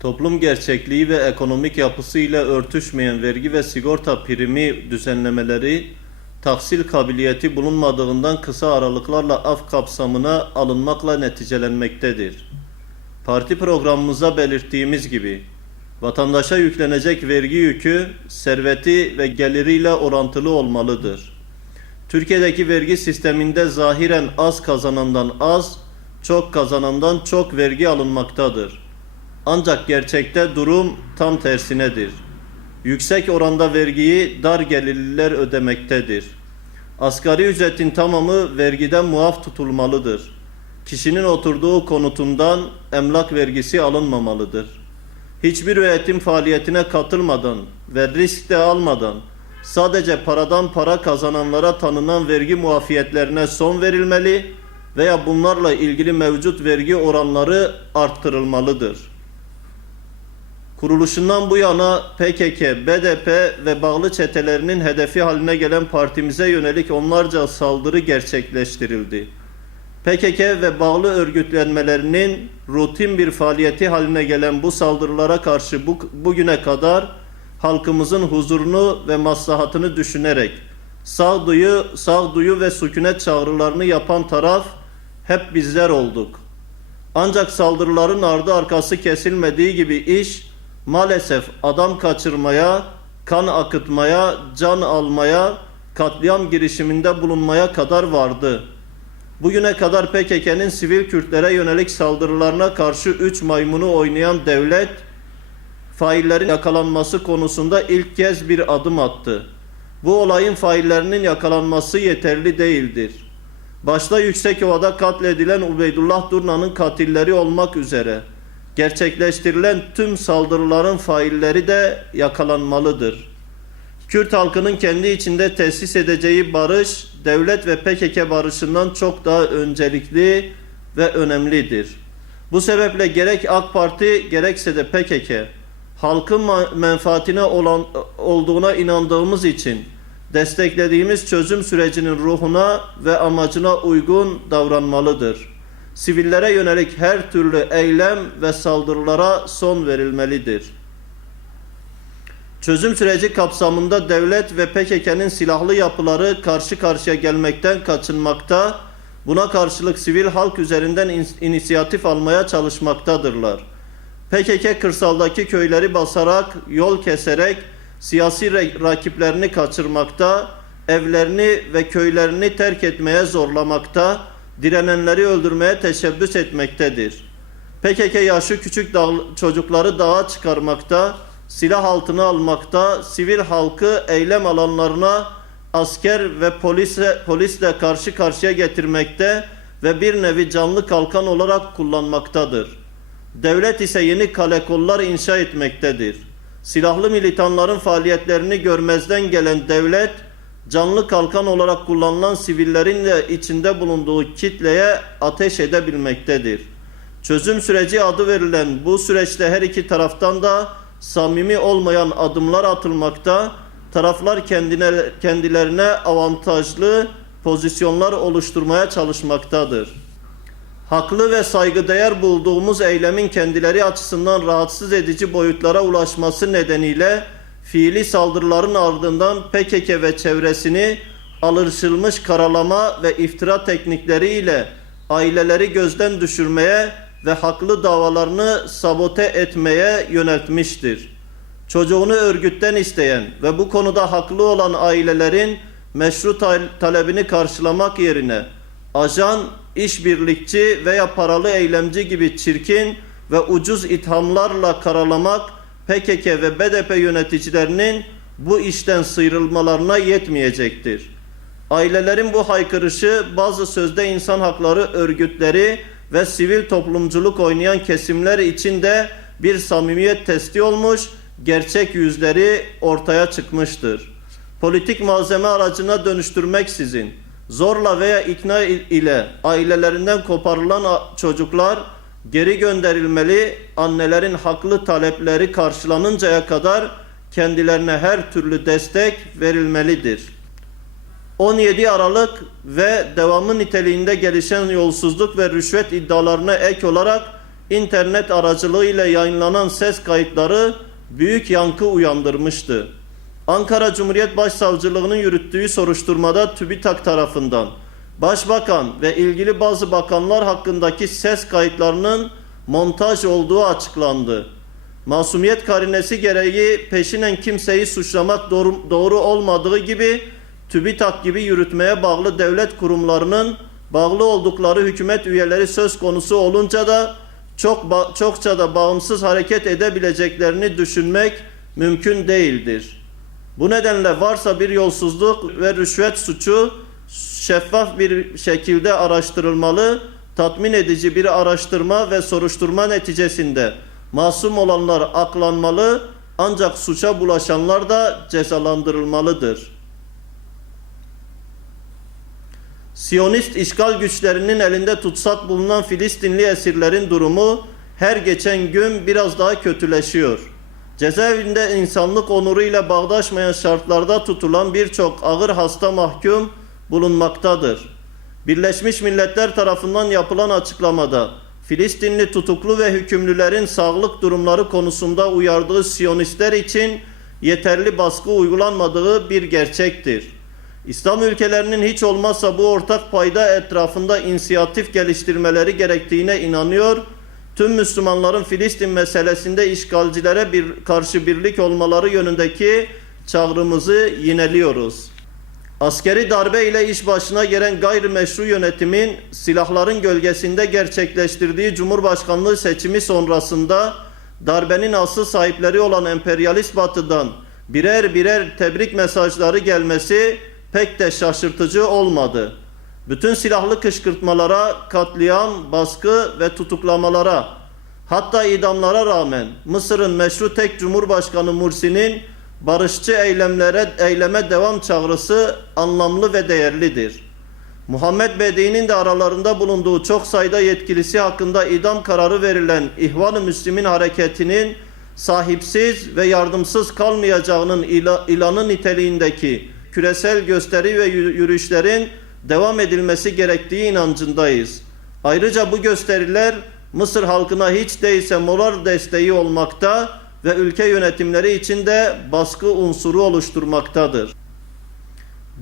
Toplum gerçekliği ve ekonomik yapısı ile örtüşmeyen vergi ve sigorta primi düzenlemeleri, tahsil kabiliyeti bulunmadığından kısa aralıklarla af kapsamına alınmakla neticelenmektedir. Parti programımıza belirttiğimiz gibi, vatandaşa yüklenecek vergi yükü, serveti ve geliriyle orantılı olmalıdır. Türkiye'deki vergi sisteminde zahiren az kazanandan az, çok kazanandan çok vergi alınmaktadır. Ancak gerçekte durum tam tersinedir. Yüksek oranda vergiyi dar gelirliler ödemektedir. Asgari ücretin tamamı vergiden muaf tutulmalıdır. Kişinin oturduğu konutundan emlak vergisi alınmamalıdır. Hiçbir üretim faaliyetine katılmadan ve risk de almadan sadece paradan para kazananlara tanınan vergi muafiyetlerine son verilmeli veya bunlarla ilgili mevcut vergi oranları arttırılmalıdır. Kuruluşundan bu yana PKK, BDP ve bağlı çetelerinin hedefi haline gelen partimize yönelik onlarca saldırı gerçekleştirildi. PKK ve bağlı örgütlenmelerinin rutin bir faaliyeti haline gelen bu saldırılara karşı bugüne kadar halkımızın huzurunu ve maslahatını düşünerek sağduyu ve sükunet çağrılarını yapan taraf hep bizler olduk. Ancak saldırıların ardı arkası kesilmediği gibi iş maalesef adam kaçırmaya, kan akıtmaya, can almaya, katliam girişiminde bulunmaya kadar vardı. Bugüne kadar PKK'nın sivil Kürtlere yönelik saldırılarına karşı 3 maymunu oynayan devlet, faillerin yakalanması konusunda ilk kez bir adım attı. Bu olayın faillerinin yakalanması yeterli değildir. Başta Yüksekova'da katledilen Ubeydullah Durna'nın katilleri olmak üzere gerçekleştirilen tüm saldırıların failleri de yakalanmalıdır. Kürt halkının kendi içinde tesis edeceği barış, devlet ve PKK barışından çok daha öncelikli ve önemlidir. Bu sebeple gerek AK Parti gerekse de PKK, halkın menfaatine olduğuna inandığımız için desteklediğimiz çözüm sürecinin ruhuna ve amacına uygun davranmalıdır. Sivillere yönelik her türlü eylem ve saldırılara son verilmelidir. Çözüm süreci kapsamında devlet ve PKK'nın silahlı yapıları karşı karşıya gelmekten kaçınmakta, buna karşılık sivil halk üzerinden inisiyatif almaya çalışmaktadırlar. PKK kırsaldaki köyleri basarak, yol keserek siyasi rakiplerini kaçırmakta, evlerini ve köylerini terk etmeye zorlamakta, direnenleri öldürmeye teşebbüs etmektedir. PKK yaşı küçük çocukları dağa çıkarmakta, silah altına almakta, sivil halkı eylem alanlarına asker ve polisle karşı karşıya getirmekte ve bir nevi canlı kalkan olarak kullanmaktadır. Devlet ise yeni kalekollar inşa etmektedir. Silahlı militanların faaliyetlerini görmezden gelen devlet, canlı kalkan olarak kullanılan sivillerin de içinde bulunduğu kitleye ateş edebilmektedir. Çözüm süreci adı verilen bu süreçte her iki taraftan da samimi olmayan adımlar atılmakta, taraflar kendilerine avantajlı pozisyonlar oluşturmaya çalışmaktadır. Haklı ve saygıdeğer bulduğumuz eylemin kendileri açısından rahatsız edici boyutlara ulaşması nedeniyle fiili saldırıların ardından PKK ve çevresini alışılmış karalama ve iftira teknikleriyle aileleri gözden düşürmeye ve haklı davalarını sabote etmeye yöneltmiştir. Çocuğunu örgütten isteyen ve bu konuda haklı olan ailelerin meşru talebini karşılamak yerine ajan, işbirlikçi veya paralı eylemci gibi çirkin ve ucuz ithamlarla karalamak PKK ve BDP yöneticilerinin bu işten sıyrılmalarına yetmeyecektir. Ailelerin bu haykırışı bazı sözde insan hakları örgütleri ve sivil toplumculuk oynayan kesimler için de bir samimiyet testi olmuş, gerçek yüzleri ortaya çıkmıştır. Politik malzeme aracına dönüştürmeksizin, zorla veya ikna ile ailelerinden koparılan çocuklar geri gönderilmeli, annelerin haklı talepleri karşılanıncaya kadar kendilerine her türlü destek verilmelidir. 17 Aralık ve devamı niteliğinde gelişen yolsuzluk ve rüşvet iddialarına ek olarak internet aracılığıyla yayınlanan ses kayıtları büyük yankı uyandırmıştı. Ankara Cumhuriyet Başsavcılığı'nın yürüttüğü soruşturmada TÜBİTAK tarafından Başbakan ve ilgili bazı bakanlar hakkındaki ses kayıtlarının montaj olduğu açıklandı. Masumiyet karinesi gereği peşinen kimseyi suçlamak doğru olmadığı gibi TÜBİTAK gibi yürütmeye bağlı devlet kurumlarının bağlı oldukları hükümet üyeleri söz konusu olunca da çokça da bağımsız hareket edebileceklerini düşünmek mümkün değildir. Bu nedenle varsa bir yolsuzluk ve rüşvet suçu şeffaf bir şekilde araştırılmalı, tatmin edici bir araştırma ve soruşturma neticesinde masum olanlar aklanmalı, ancak suça bulaşanlar da cezalandırılmalıdır. Siyonist işgal güçlerinin elinde tutsak bulunan Filistinli esirlerin durumu her geçen gün biraz daha kötüleşiyor. Cezaevinde insanlık onuruyla bağdaşmayan şartlarda tutulan birçok ağır hasta mahkum bulunmaktadır. Birleşmiş Milletler tarafından yapılan açıklamada Filistinli tutuklu ve hükümlülerin sağlık durumları konusunda uyardığı Siyonistler için yeterli baskı uygulanmadığı bir gerçektir. İslam ülkelerinin hiç olmazsa bu ortak payda etrafında inisiyatif geliştirmeleri gerektiğine inanıyor. Tüm Müslümanların Filistin meselesinde işgalcilere karşı birlik olmaları yönündeki çağrımızı yineliyoruz. Askeri darbe ile iş başına gelen gayrimeşru yönetimin silahların gölgesinde gerçekleştirdiği Cumhurbaşkanlığı seçimi sonrasında darbenin asıl sahipleri olan emperyalist Batı'dan birer birer tebrik mesajları gelmesi pek de şaşırtıcı olmadı. Bütün silahlı kışkırtmalara, katliam, baskı ve tutuklamalara, hatta idamlara rağmen Mısır'ın meşru tek Cumhurbaşkanı Mursi'nin barışçı eyleme devam çağrısı anlamlı ve değerlidir. Muhammed Bedi'nin de aralarında bulunduğu çok sayıda yetkilisi hakkında idam kararı verilen İhvan-ı Müslimin hareketinin sahipsiz ve yardımsız kalmayacağının ilanı niteliğindeki küresel gösteri ve yürüyüşlerin devam edilmesi gerektiği inancındayız. Ayrıca bu gösteriler Mısır halkına hiç değilse moral desteği olmakta ve ülke yönetimleri için de baskı unsuru oluşturmaktadır.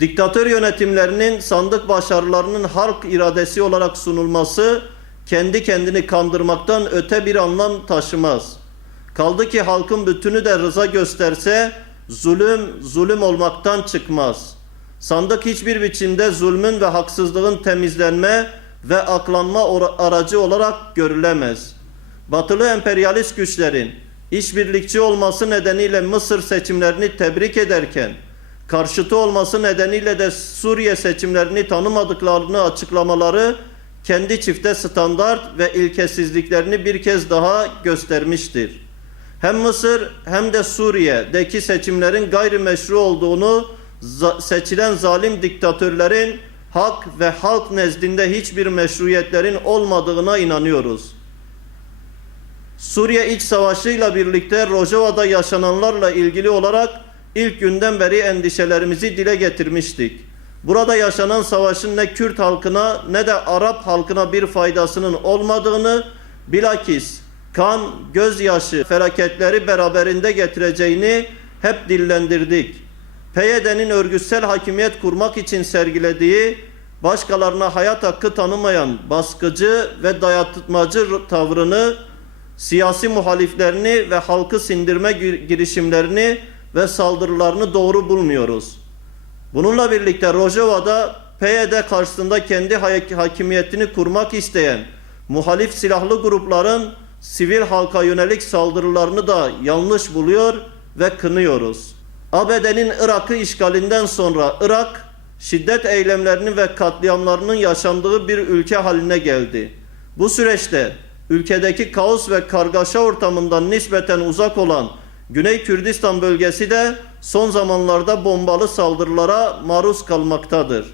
Diktatör yönetimlerinin sandık başarılarının halk iradesi olarak sunulması kendi kendini kandırmaktan öte bir anlam taşımaz. Kaldı ki halkın bütünü de rıza gösterse zulüm olmaktan çıkmaz. Sandık hiçbir biçimde zulmün ve haksızlığın temizlenme ve aklanma aracı olarak görülemez. Batılı emperyalist güçlerin işbirlikçi olması nedeniyle Mısır seçimlerini tebrik ederken, karşıtı olması nedeniyle de Suriye seçimlerini tanımadıklarını açıklamaları kendi çifte standart ve ilkesizliklerini bir kez daha göstermiştir. Hem Mısır hem de Suriye'deki seçimlerin gayrimeşru olduğunu seçilen zalim diktatörlerin hak ve halk nezdinde hiçbir meşruiyetlerin olmadığına inanıyoruz. Suriye iç savaşıyla birlikte Rojava'da yaşananlarla ilgili olarak ilk günden beri endişelerimizi dile getirmiştik. Burada yaşanan savaşın ne Kürt halkına ne de Arap halkına bir faydasının olmadığını, bilakis kan, gözyaşı, felaketleri beraberinde getireceğini hep dillendirdik. PYD'nin örgütsel hakimiyet kurmak için sergilediği, başkalarına hayat hakkı tanımayan baskıcı ve dayatmacı tavrını, siyasi muhaliflerini ve halkı sindirme girişimlerini ve saldırılarını doğru bulmuyoruz. Bununla birlikte Rojava'da PYD karşısında kendi hakimiyetini kurmak isteyen muhalif silahlı grupların sivil halka yönelik saldırılarını da yanlış buluyor ve kınıyoruz. ABD'nin Irak'ı işgalinden sonra Irak, şiddet eylemlerinin ve katliamlarının yaşandığı bir ülke haline geldi. Bu süreçte ülkedeki kaos ve kargaşa ortamından nispeten uzak olan Güney Kürdistan bölgesi de son zamanlarda bombalı saldırılara maruz kalmaktadır.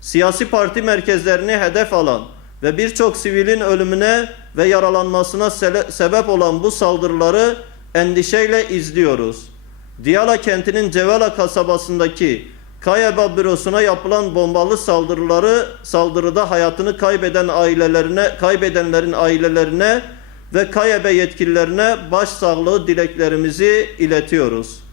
Siyasi parti merkezlerini hedef alan ve birçok sivilin ölümüne ve yaralanmasına sebep olan bu saldırıları endişeyle izliyoruz. Diyala kentinin Cevela kasabasındaki Kayeba bürosuna yapılan bombalı saldırıda hayatını kaybedenlerin ailelerine ve KYB yetkililerine başsağlığı dileklerimizi iletiyoruz.